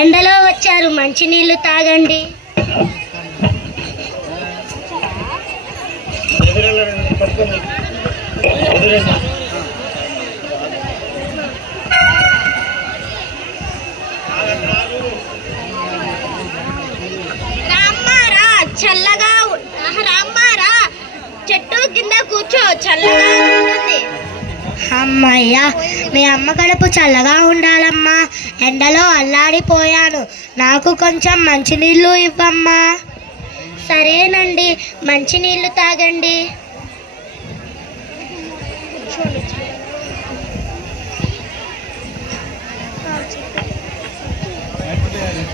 ఎండలో వచ్చారు, మంచినీళ్ళు తాగండి. రామ్మారా చల్లగా రామ్మారా చెట్టు కింద కూర్చో, చల్లగా ఉంటుంది. అమ్మయ్యా, మీ అమ్మ కడుపు చల్లగా ఉండాలమ్మా. ఎండలో అల్లాడిపోయాను, నాకు కొంచెం మంచినీళ్ళు ఇవ్వమ్మా. సరేనండి, మంచినీళ్ళు తాగండి.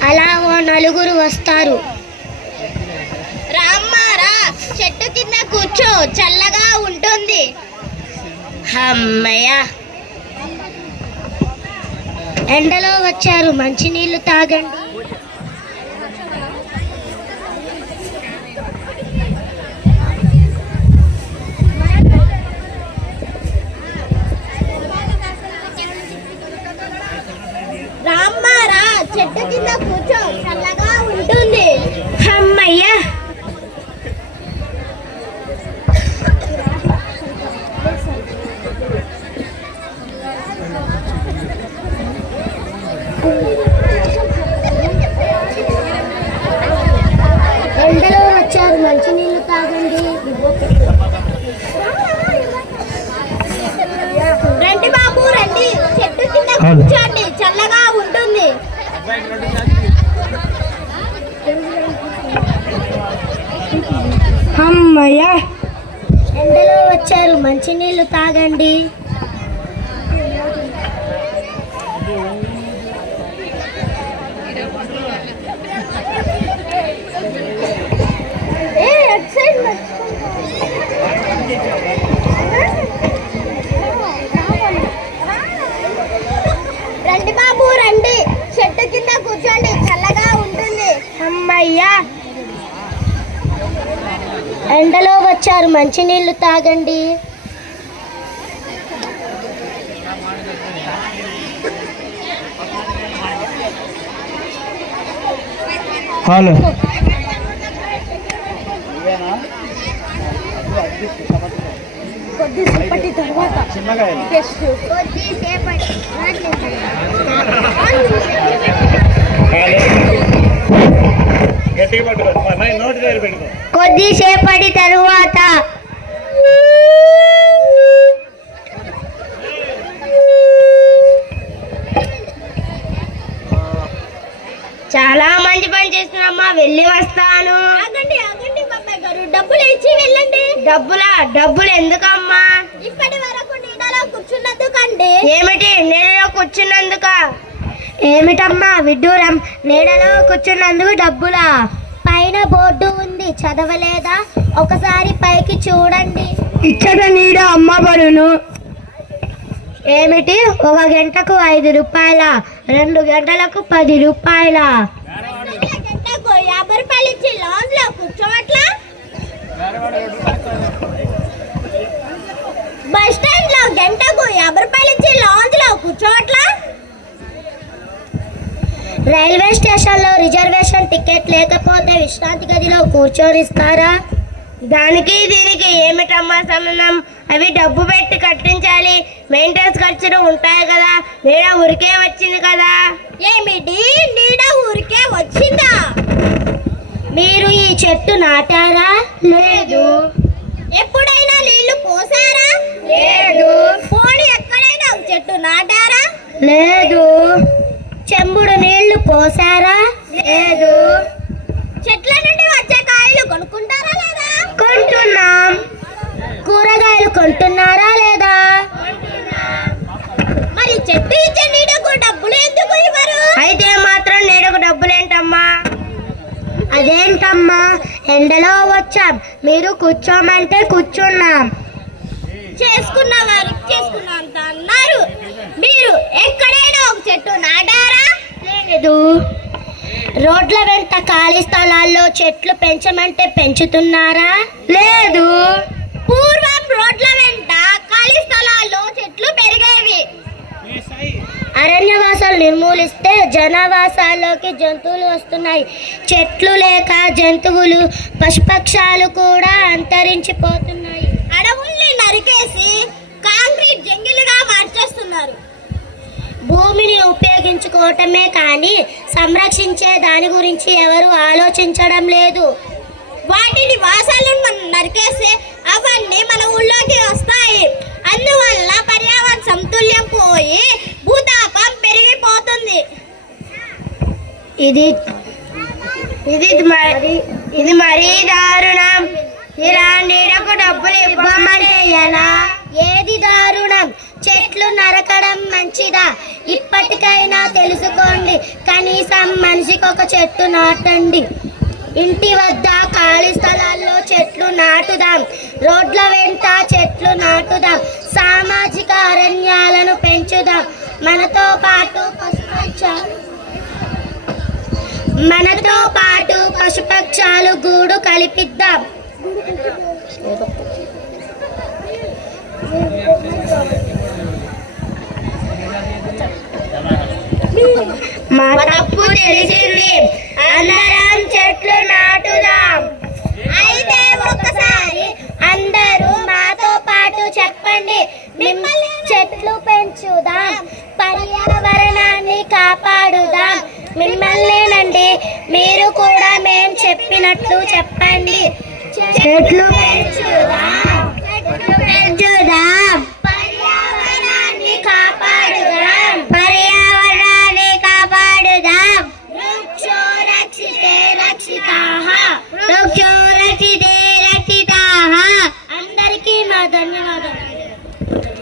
అలా ఓ నలుగురు వస్తారు. రామ్మారా చెట్టు కింద కూర్చో, చల్లగా ఉంటుంది. అమ్మయ్య, ఎండలో వచ్చారు, మంచినీళ్ళు తాగండి. రామ్మారా చెట్టు కింద కూర్చో, చల్లగా ఉంటుంది. అమ్మయ్య, ఎండలో వచ్చారు, మంచినీళ్ళు తాగండి. రండి బాబు రండి, చెట్టు కింద కూర్చోండి, చల్లగా ఉంటుంది. అమ్మయ్య, ఎండలో వచ్చారు, మంచినీళ్ళు తాగండి. రండి బాబు రండి, చెట్టు కింద కూర్చోండి, చల్లగా ఉంటుంది. అమ్మయ్య, ఎండలో వచ్చారు, మంచినీళ్ళు తాగండి. హలో, కొద్దిసేపటి తర్వాత కొద్దిసేపటి తరువాత చాలా మంచి పని చేస్తున్నామ్మా, వెళ్ళి వస్తాను. ఆగండి ఆగండి బాబాయ్ గారు, డబ్బులు ఇచ్చి వెళ్ళండి. డబ్బులు ఎందుకమ్మా? ఇప్పటి వరకు నీడలో కూర్చున్నందుకండి. ఏమిటి, నీడలో కూర్చున్నందుక? ఏమిటమ్మా విడ్డూరం, నీడలో కూర్చున్నందుకు డబ్బులా? పైన బోర్డు ఉంది, చదవలేదా? ఒకసారి పైకి చూడండి. ఇచ్చట నీడ అమ్మబడును. ఏమిటి, 1 గంటకు 5 రూపాయల, 2 గంటలకు 10 రూపాయల? గంటకు 50 రూపాయలు ఇచ్చి లాంజ్ లో కూర్చోవట్లా? బస్ స్టాండ్ లో గంటకు 50 రూపాయలు ఇచ్చి లాంజ్ లో కూర్చోవట్లా? రైల్వే స్టేషన్లో రిజర్వేషన్ టికెట్ లేకపోతే విశ్రాంతి గదిలో కూర్చొనిస్తారా? దానికి దీనికి ఏమిటమ్మా సంబంధం? అవి డబ్బు పెట్టి కట్టించాలి, మెయింటెనెన్స్ ఖర్చులు ఉంటాయి కదా. నీడ ఊరికే వచ్చింది కదా. ఏమిటి, నీడ ఊరికే వచ్చిందా? మీరు ఈ చెట్టు నాటారా? లేదు. ఎప్పుడైనా నీళ్లు పోసారా? లేదు. పోనీ ఎక్కడైనా ఒక చెట్టు నాటారా? లేదు. చెంబుడు నీళ్లు పోసారా? లేదు. చెట్ల నుండి వచ్చే కాయలు కొనుక్కుంటారా లేదా? కొంటున్నాం. కూరగాయలు కొంటున్నారా లేదా? మరి చెట్టు ఇచ్చే నీడకు డబ్బులు ఎందుకు ఇవ్వరు? అయితే మాత్రం నీడకు డబ్బులేంటమ్మా? అదేంటమ్మా, ఎండలో వచ్చాం, మీరు కూర్చోమంటే కూర్చున్నాం. చేసుకున్న వారు చేసుకున్నంత అన్నారు. మీరు ఎక్కడైనా ఒక చెట్టు నాటారా? లేదు. రోడ్ల వెంట ఖాళీ స్థలాల్లో చెట్లు పెంచమంటే పెంచుతున్నారా? లేదు. పూర్వం రోడ్ల వెంట ఖాళీ స్థలాల్లో చెట్లు పెరిగేవి. అరణ్యవాసాలు నిర్మూలిస్తే జనావాసాల్లోకి జంతువులు వస్తున్నాయి. చెట్లు లేక జంతువులు పశుపక్షాలు కూడా అంతరించిపోతున్నాయి. అడవుల్ని నరికేసి కాంక్రీట్ జంగిలుగా మార్చేస్తున్నారు. భూమిని ఉపయోగించుకోవటమే కానీ సంరక్షించే దాని గురించి ఎవరు ఆలోచించడం లేదు. వాటిని వాసాలను మనం నరికేసి అవన్నీ మన ఊళ్ళోకి వస్తాయి. అందువల్ల పర్యావరణ సమతుల్యం పోయి భూతాపం పెరిగిపోతుంది. ఇది మరీ దారుణం. ఇలాంటికు డబ్బులు ఇవ్వమనేయనా? ఏది దారుణం? చెట్లు నరకడం మంచిదా? ఇప్పటికైనా తెలుసుకోండి. కనీసం మనిషికి ఒక చెట్టు నాటండి. ఇంటి వద్ద ఖాళీ స్థలాల్లో చెట్లు నాటుదాం. రోడ్ల వెంట చెట్లు నాటుదాం. సామాజిక అరణ్యాలను పెంచుదాం. మనతో పాటు పశుపక్షాలు గూడు కలిపిద్దాం. మా తప్పు తెలిసింది. అందరం చెట్లు నాటుదాం. అయితే ఒక్కసారి అందరూ మాతో పాటు చెప్పండి. మిమ్మల్ని చెట్లు పెంచుదాం. పర్యావరణాన్ని కాపాడుదాం. మిమ్మల్నేనండి. మీరు కూడా మేం చెప్పినట్లు చెప్పండి. చెట్లు పెంచుదాం. పర్యావరణాన్ని కాపాడుదాం. వృక్షో రక్షితే రక్షితాః. అందరికీ మా ధన్యవాదాలు.